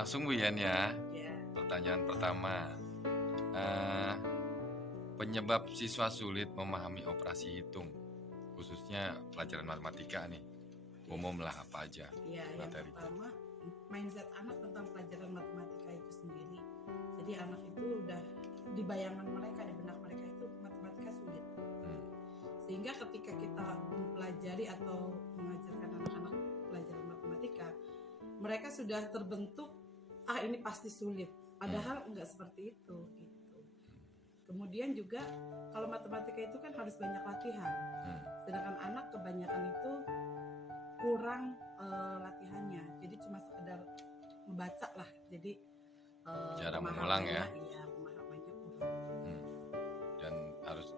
Langsung Bu Yan ya. Ya. Pertanyaan pertama, penyebab siswa sulit memahami operasi hitung, khususnya pelajaran matematika nih. Umum lah apa aja Ya, yang materi. pertama mindset anak tentang pelajaran matematika itu sendiri. Jadi anak itu udah di bayangan mereka, di benak mereka itu matematika sulit. Sehingga ketika kita mempelajari atau mengajarkan anak-anak pelajaran matematika, mereka sudah terbentuk ini pasti sulit. Padahal enggak seperti itu gitu. Kemudian juga kalau matematika itu kan harus banyak latihan. Sedangkan anak kebanyakan itu kurang latihannya. Jadi cuma sekedar membaca lah. Jadi jarang mengulang ya. Iya, pemahamannya kurang. Dan harus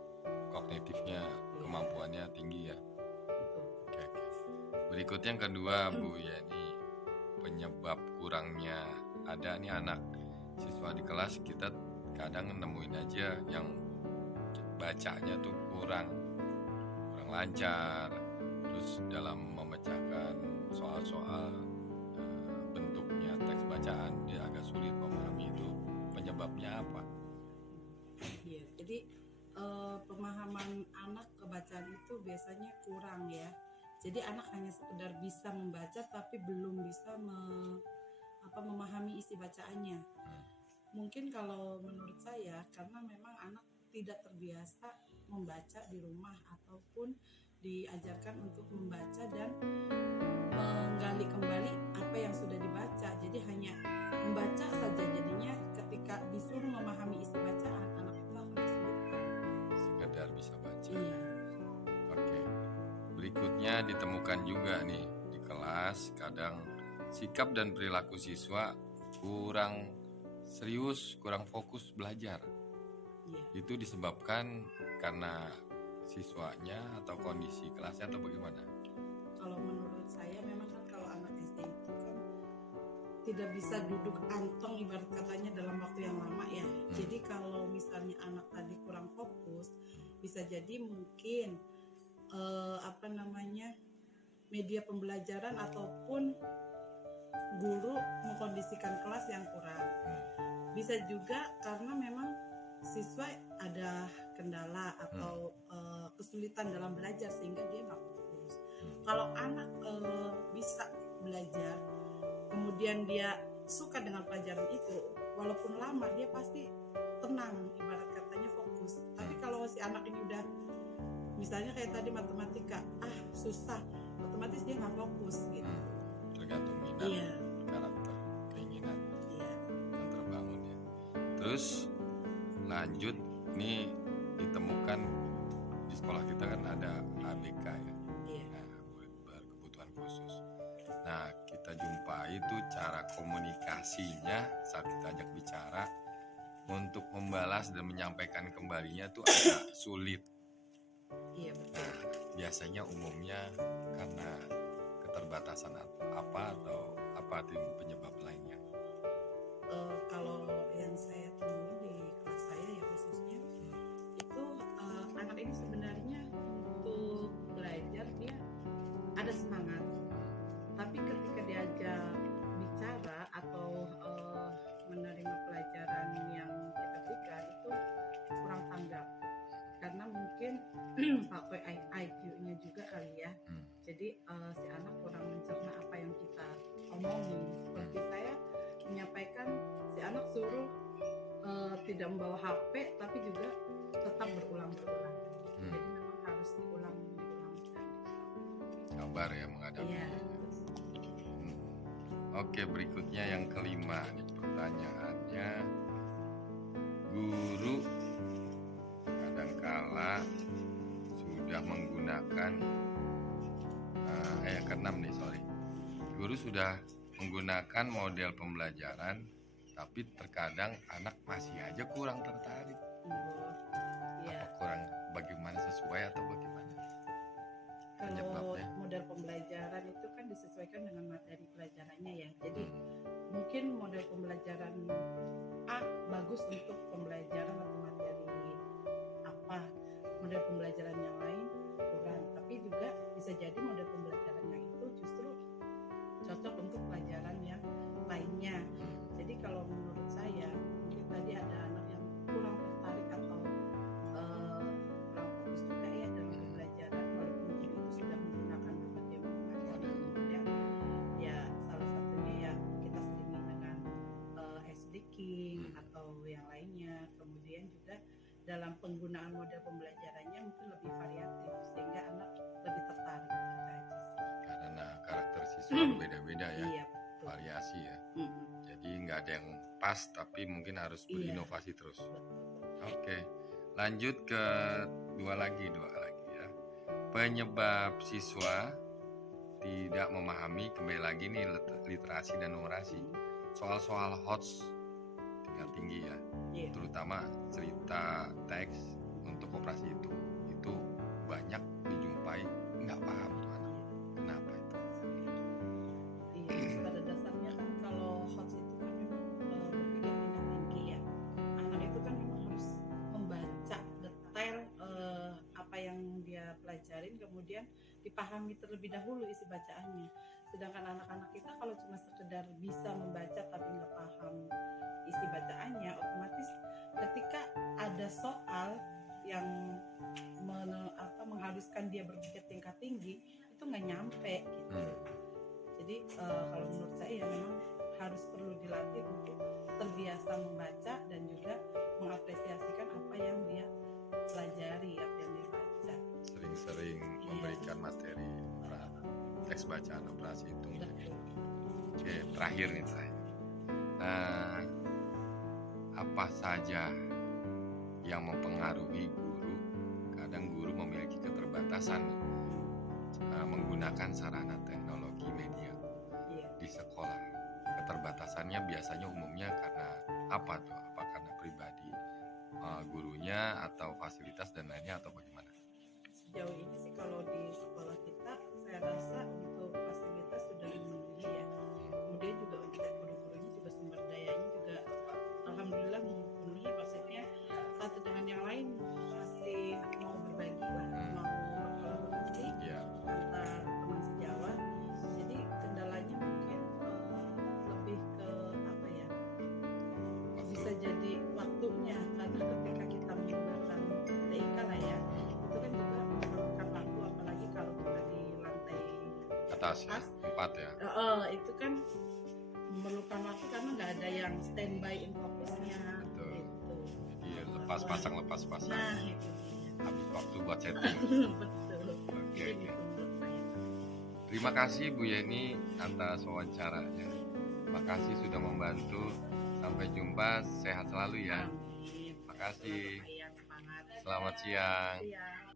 kognitifnya, kemampuannya tinggi ya. Betul. Oke. Berikut yang kedua Bu Yani, penyebab kurangnya ada nih anak siswa di kelas, kita kadang nemuin aja yang bacanya tuh kurang lancar, terus dalam memecahkan soal-soal bentuknya teks bacaan dia agak sulit memahami. Itu penyebabnya apa? Iya, jadi pemahaman anak ke bacaan itu biasanya kurang ya. Jadi anak hanya sekedar bisa membaca tapi belum bisa memahami isi bacaannya. Mungkin kalau menurut saya karena memang anak tidak terbiasa membaca di rumah ataupun diajarkan untuk membaca dan menggali kembali apa yang sudah dibaca. Jadi hanya membaca saja, jadinya ketika disuruh memahami isi bacaan anak itu akan kesulitan. Sekedar bisa baca. Iya. Oke. Berikutnya ditemukan juga nih di kelas kadang sikap dan perilaku siswa kurang serius, kurang fokus belajar. Iya. Itu disebabkan karena siswanya atau kondisi kelasnya atau bagaimana? Kalau menurut saya memang kan kalau anak SD itu kan tidak bisa duduk antong ibarat katanya dalam waktu yang lama ya. Jadi kalau misalnya anak tadi kurang fokus, bisa jadi mungkin media pembelajaran ataupun guru mengkondisikan kelas yang kurang. Bisa juga karena memang siswa ada kendala atau kesulitan dalam belajar sehingga dia nggak fokus. Kalau anak bisa belajar, kemudian dia suka dengan pelajaran itu, walaupun lama dia pasti tenang, ibarat katanya fokus. Tapi kalau si anak ini udah misalnya kayak tadi matematika, susah, otomatis dia nggak fokus gitu. Tergantung minat, Iya. karakter, keinginan Iya. yang terbangun ya. Terus lanjut nih, ditemukan di sekolah kita kan ada ABK ya. Iya. Nah, murid berkebutuhan khusus. Nah, kita jumpai itu cara komunikasinya saat kita ajak bicara untuk membalas dan menyampaikan kembalinya tuh agak sulit. Iya, betul. Biasanya umumnya karena keterbatasan atau apa penyebab lainnya? Kalau yang saya temui di kelas saya ya khususnya itu anak ini sebenarnya untuk belajar dia ada semangat, tapi ketika diajak bicara atau menerima pelajaran yang kita berikan itu kurang tanggap karena mungkin faktor IQ-nya juga kali ya. Jadi si anak kurang mencerna apa yang kita omongin. Seperti saya menyampaikan, si anak suruh tidak membawa HP tapi juga tetap berulang-ulang. Jadi memang harus diulang. Sabar ya menghadapi. Iya. Oke, berikutnya yang kelima nih pertanyaannya, guru kadangkala sudah menggunakan guru sudah menggunakan model pembelajaran tapi terkadang anak masih aja kurang tertarik. Apa kurang bagaimana, sesuai atau bagaimana? Kalau model pembelajaran itu kan disesuaikan dengan materi pelajarannya ya. Jadi mungkin model pembelajaran A bagus untuk pembelajaran atau materi apa, model pembelajaran yang lain kurang. Tapi juga bisa jadi model pembelajaran yang itu justru cocok untuk pelajaran yang lainnya. dalam penggunaan model pembelajarannya mungkin lebih variatif sehingga anak lebih tertarik gitu aja sih. Karena karakter siswa berbeda-beda ya, Iya betul. variasi ya. Mm-mm. Jadi nggak ada yang pas, tapi mungkin harus Iya. berinovasi terus. Betul. Oke, lanjut ke dua lagi ya. Penyebab siswa tidak memahami, kembali lagi nih, literasi dan numerasi. Soal-soal HOTS tingkat tinggi ya, Iya. terutama cerita teks untuk operasi itu banyak dijumpai nggak paham tuh anak. Kenapa itu? Iya, pada dasarnya kan kalau HOTS itu kan memang berpikir tingkat tinggi ya. Anak itu kan memang harus membaca detail apa yang dia pelajarin, kemudian dipahami terlebih dahulu isi bacaannya. Sedangkan anak-anak kita kalau cuma sekedar bisa membaca tapi nggak paham isi bacaannya, otomatis ketika ada soal yang mengharuskan dia berpikir tingkat tinggi itu nggak nyampe gitu. Jadi kalau menurut saya ya memang harus perlu dilatih untuk terbiasa membaca dan juga mengapresiasikan apa yang dia pelajari, apa yang dia baca. Sering-sering memberikan materi teks bacaan operasi hitung. Oke, terakhir. Apa saja yang mempengaruhi guru? Kadang guru memiliki keterbatasan menggunakan sarana teknologi media di sekolah. Keterbatasannya biasanya umumnya karena apa tuh? Apa karena pribadi gurunya atau fasilitas dan lainnya atau bagaimana? Sejauh ini sih kalau di sekolah kita saya rasa untuk fasilitas sudah memenuhi ya. Kemudian juga untuk guru-gurunya juga sumber dayanya juga alhamdulillah memenuhi, maksudnya satu dengan yang lain masih mau berbagi lah, mau berkolaborasi antar teman sejawat. Jadi kendalanya mungkin lebih ke apa ya, bisa jadi waktunya, karena ketika kita menggunakan TIK lah ya, itu kan juga memerlukan waktu, apalagi kalau kita di lantai atas 4 ya. Itu kan memerlukan waktu karena nggak ada yang standby infocusnya. Betul. Gitu. Jadi lepas pasang. Nah itu dia. Habis waktu buat setting. Betul. Oke. Menurut saya. Terima kasih Bu Yeni atas wawancaranya. Terima kasih sudah membantu. Sampai jumpa, sehat selalu ya. Amin. Makasih. Semangat. Selamat siang. Siang.